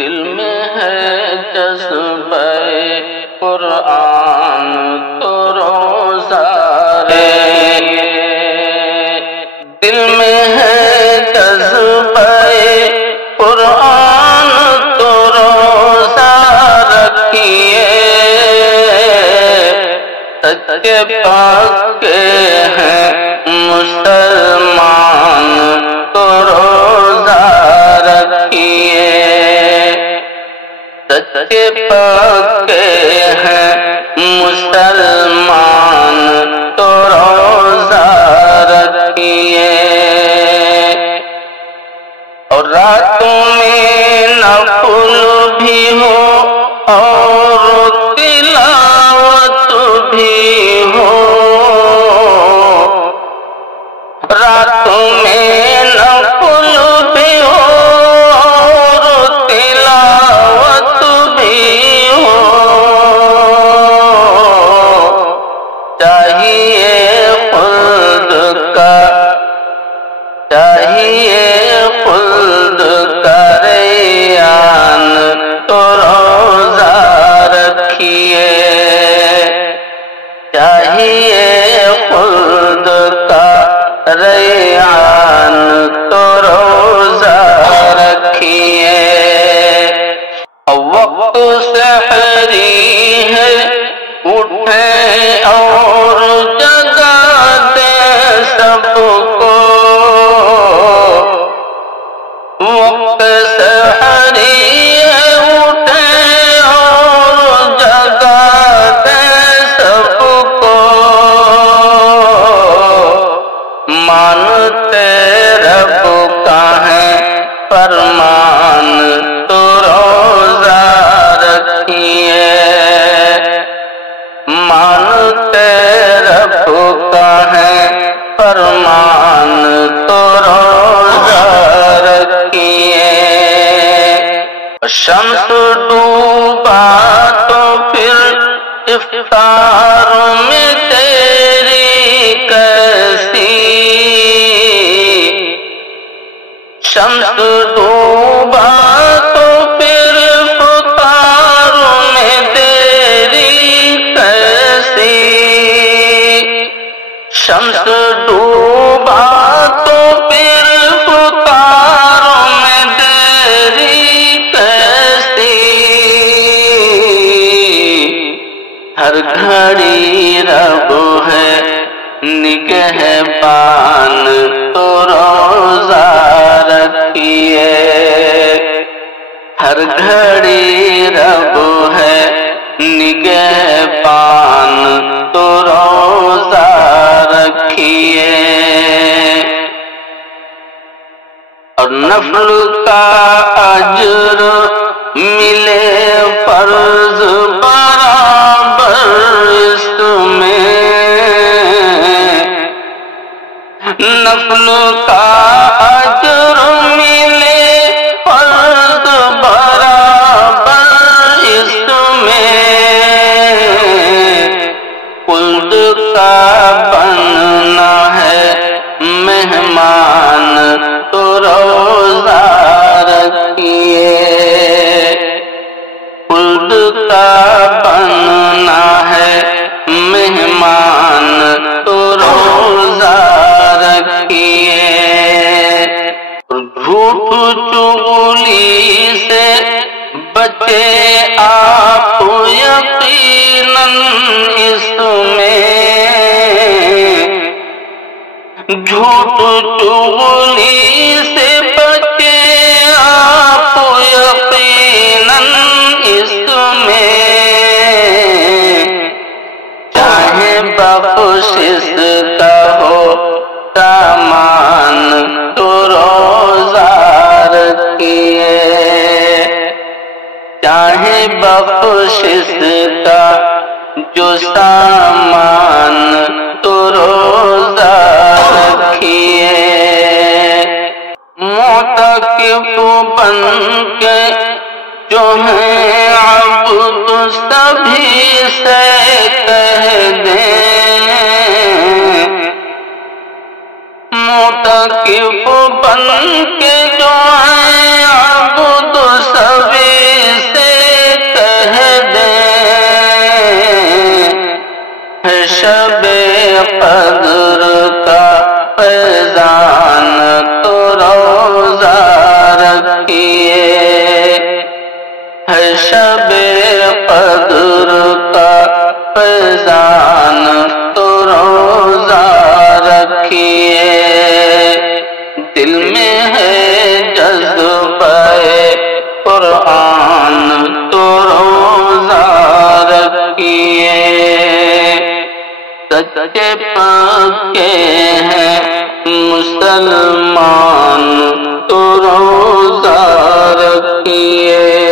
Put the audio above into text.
دل میں ہے جذبہ قرآن تو روزہ رکھیے، دل میں ہے جذبہ قرآن تو روزہ رکھیے، سچے پاک ہیں مسلمان تو روزہ رکھیے، سچے پاک ہیں مسلمان تو روزہ رکھیے، اور راتوں میں نفل بھی ہو اور تلاوت بھی ہو، راتوں میں نفل بھی ہو اور تلاوت بھی ہو، چاہیے خلد کا ریان تو روزہ رکھیے، چاہیے خلد کا ریان تو روزہ رکھیے، وقت سحری ہے اٹھیں اور جگا دیں سب کو، وقت سحری ہے اٹھیں اور جگا دیں سب کو، مانتے رب کا ہے فرمان تو روزہ رکھیے، مانتے رب کا ہے فرمان تو روزہ رکھیے، شمس ڈوبا تو پھر افطار میں تیری کیسی، شمس ڈوبا تو پھر افطار میں تیری کیسی، شمس ڈوبا تو پھر افطار میں تیری کیسی، ہر گھڑی رب ہے نگہبان تو روزہ رکھیے، ہر گھڑی رب ہے نگہبان تو روزہ رکھیے، اور نفل کا اجر ملے فرض برابر اس میں، نفل کا اجر ملے فرض برابر اس میں، خلد کا بننا ہے مہمان تو روزہ رکھیے، خلد کا بننا ہے مہمان تو روزہ رکھیے، جھوٹ چغلی سے بچے آپ یقیناً اس میں، جھوٹ چغلی سے بچے آپ یقیناً اس میں، چاہے بخشش کا ہو سامان تو روزہ رکھیے، چاہے بخشش کا جو سامان تو روزہ رکھیے، معتکف بن کے جو ہیں عبد سبھی سے کہہ دیں، معتکف بن کے جو ہیں عبد سبھی شب قدر کا فیضان تو روزہ رکھیے، دل میں ہے جذبہ قرآن تو روزہ رکھیے، سچے پکے ہیں مسلمان تو روزہ رکھیے۔